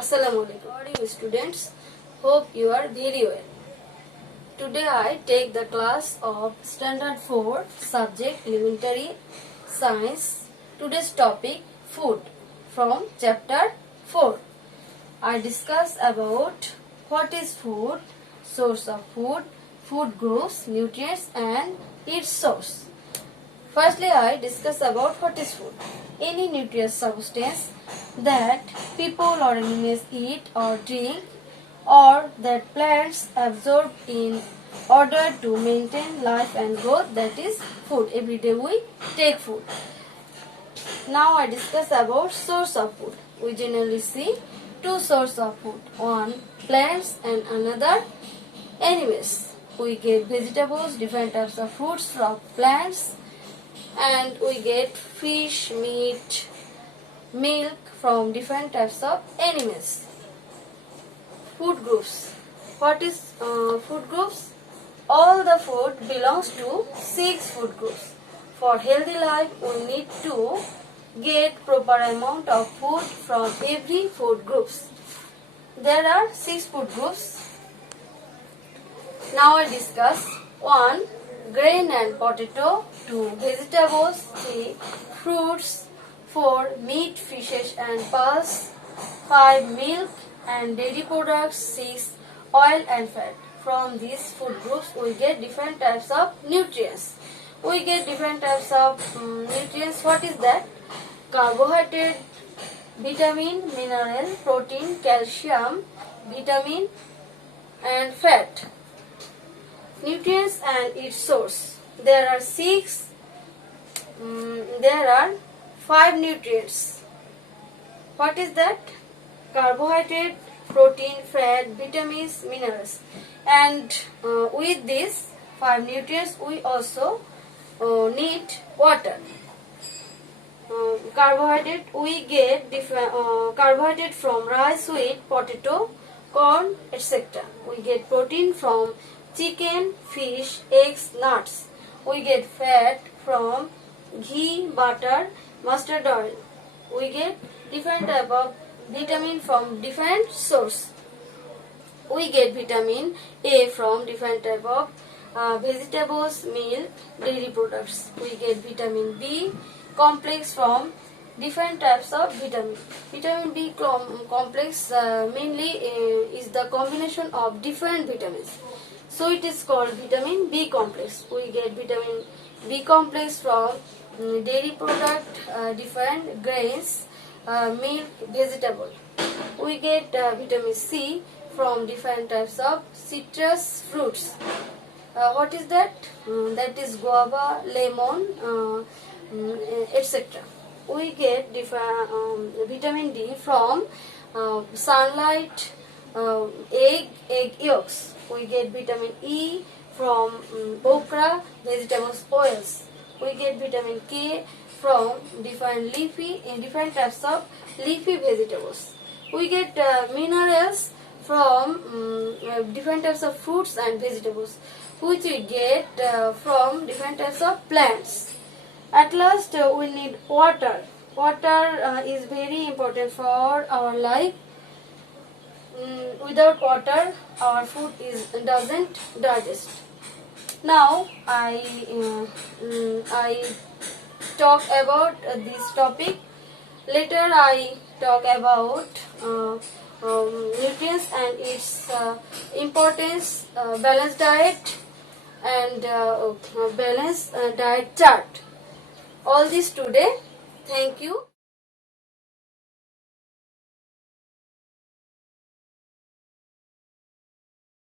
Assalamualaikum. How are you students? Hope you are very well. Today I take the class of Standard 4 subject Elementary Science. Today's topic food from chapter 4. I discuss about what is food, source of food, food groups, nutrients and its source. Firstly, I discuss about what is food. Any nutritious substance that people or animals eat or drink or that plants absorb in order to maintain life and growth, that is food. Every day we take food. Now I discuss about source of food. We generally see two sources of food. One plants and another animals. We get vegetables, different types of fruits from plants, and we get fish, meat, milk from different types of animals. Food groups. What is food groups? All the food belongs to 6 food groups. For healthy life, we need to get proper amount of food from every food groups. There are 6 food groups. Now I discuss 1. Grain and potato. 2. Vegetables. 3. Fruits. 4. Meat, fishes and pulse. 5. Milk and dairy products. 6. Oil and fat. From these food groups we get different types of nutrients. We get different types of nutrients. What is that? Carbohydrate, vitamin, mineral, protein, calcium, vitamin and fat. Nutrients and its source. There are 5 nutrients. What is that? Carbohydrate, protein, fat, vitamins, minerals. And with these 5 nutrients we also need water. Carbohydrate, we get different carbohydrate from rice, wheat, potato, corn, etc. We get protein from chicken, fish, eggs, nuts. We get fat from ghee, butter, mustard oil. We get different type of vitamin from different source. We get vitamin A from different type of vegetables, milk, dairy products. We get vitamin B complex from different types of vitamin. Vitamin B complex mainly is the combination of different vitamins. So it is called vitamin B complex. We get vitamin B complex from dairy product, different grains, milk, vegetable. We get vitamin C from different types of citrus fruits. What is that? That is guava, lemon, etc. We get different vitamin D from sunlight, egg yolks. We get vitamin E from okra, vegetables, oils. We get vitamin K from different types of leafy vegetables. We get minerals from different types of fruits and vegetables, which we get from different types of plants. At last, we need water. Water is very important for our life. Without water, our food doesn't digest. Now I talk about this topic. Later I talk about nutrients and its importance, balanced diet and balanced diet chart. All this today. Thank you.